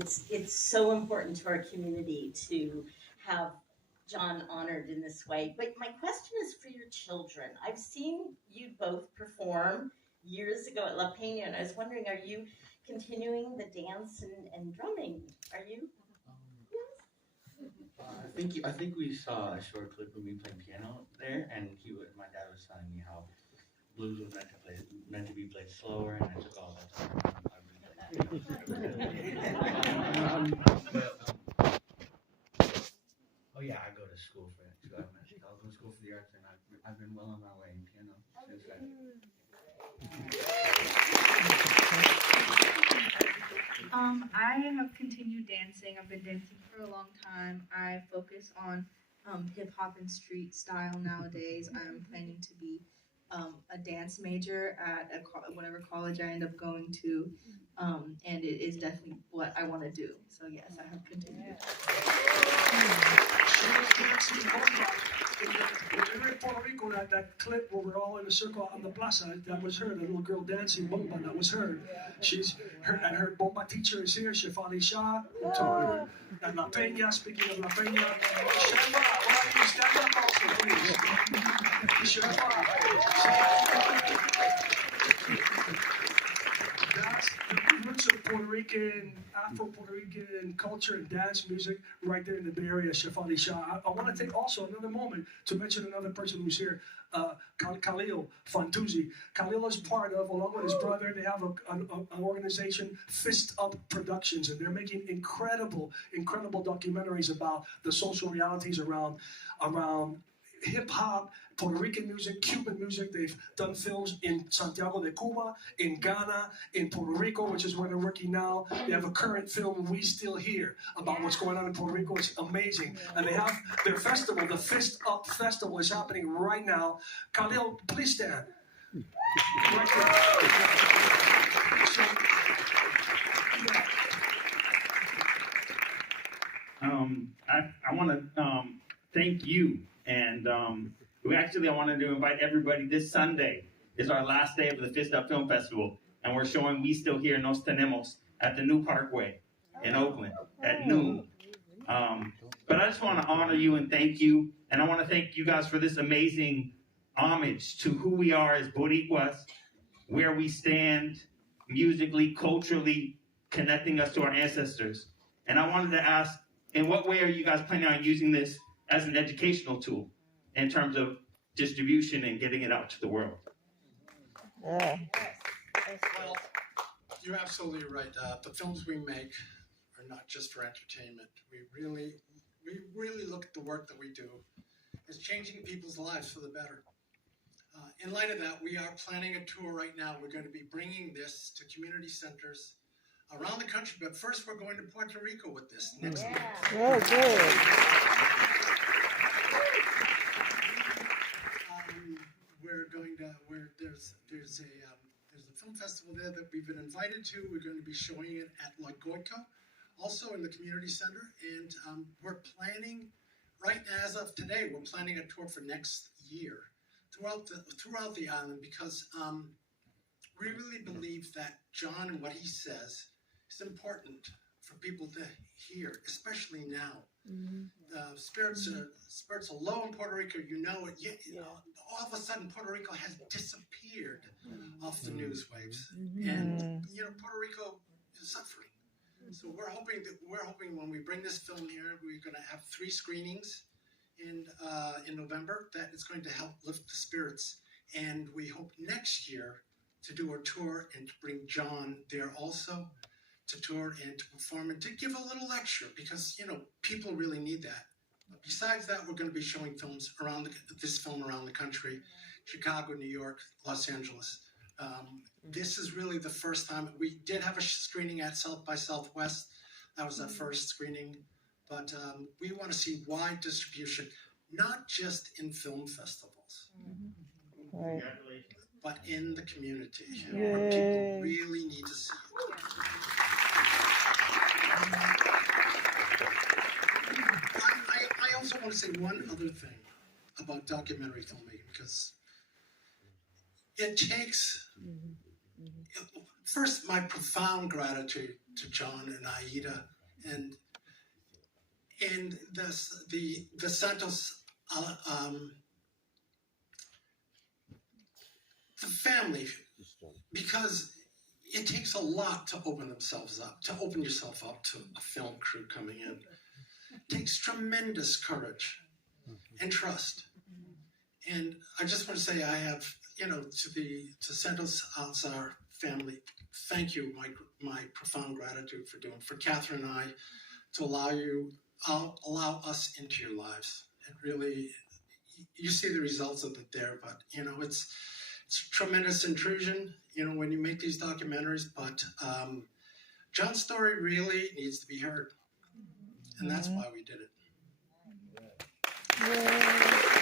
it's so important to our community to have John honored in this way. But my question is for your children. I've seen you both perform years ago at La Peña, and I was wondering, are you continuing the dance and drumming? Are you? I think we saw a short clip of me playing piano there, and my dad was telling me how blues was meant to be played slower, and I took all that time. Oh yeah, I go to school for it. So I'll go to school for the arts, and I've been well on my way in piano since then. I have continued dancing. I've been dancing for a long time. I focus on hip hop and street style nowadays. I'm planning to be a dance major at whatever college I end up going to, and it is definitely what I want to do. So yes, I have continued. When we were in Puerto Rico, that clip where we're all in a circle on the plaza, that was her, the little girl dancing bomba, that was her. And her bomba teacher is here, Shefali Shah, and La Peña, speaking of La Peña. Shefa, why don't you stand up also, please? Shefa. That's the roots of Puerto Rican, Afro-Puerto Rican culture and dance music right there in the Bay Area, Shefali Shah. I want to take also another moment to mention another person who's here, Khalil Fantuzzi. Khalil is part of, along with his brother, they have an organization, Fist Up Productions, and they're making incredible documentaries about the social realities around hip-hop, Puerto Rican music, Cuban music. They've done films in Santiago de Cuba, in Ghana, in Puerto Rico, which is where they're working now. They have a current film, We Still Here, about what's going on in Puerto Rico. It's amazing. And they have their festival, the Fist Up Festival, is happening right now. Khalil, please stand. Right there. So, I want to thank you, and I wanted to invite everybody. This Sunday is our last day of the Fist Up Film Festival, and we're showing We Still Here, Nos Tenemos, at the New Parkway in Oakland at noon. But I just want to honor you and thank you, and I want to thank you guys for this amazing homage to who we are as Boricuas, where we stand musically, culturally, connecting us to our ancestors. And I wanted to ask, in what way are you guys planning on using this as an educational tool in terms of distribution and getting it out to the world? Yeah. Well, you're absolutely right. The films we make are not just for entertainment. We really look at the work that we do as changing people's lives for the better. In light of that, we are planning a tour right now. We're going to be bringing this to community centers around the country, but first we're going to Puerto Rico with this next month. Oh, good. There's a film festival there that we've been invited to. We're going to be showing it at La Goico, also in the community center, and we're planning, right as of today, we're planning a tour for next year throughout the island, because we really believe that John and what he says is important for people to hear, especially now. Mm-hmm. Spirits are low in Puerto Rico, you know it. All of a sudden, Puerto Rico has disappeared off the news waves, and Puerto Rico is suffering. So we're hoping when we bring this film here, we're going to have 3 screenings in November. That is going to help lift the spirits, and we hope next year to do a tour and to bring John there also, to tour and to perform and to give a little lecture, because people really need that. But besides that, we're going to be showing films this film around the country: Chicago, New York, Los Angeles. This is really the first time. We did have a screening at South by Southwest. That was our first screening, but we want to see wide distribution, not just in film festivals, Right. but in the community, where people really need to see it. I also want to say one other thing about documentary filmmaking, because it takes first, my profound gratitude to John and Aida and the Santos, the family, because it takes a lot to open themselves up, to open yourself up to a film crew coming in. It takes tremendous courage and trust. And I just want to say I have, to Santos Alzar family, thank you, my profound gratitude for Kathryn and I, to allow us into your lives. It really, you see the results of it there, but it's a tremendous intrusion, when you make these documentaries, but John's story really needs to be heard. And that's why we did it. Yay.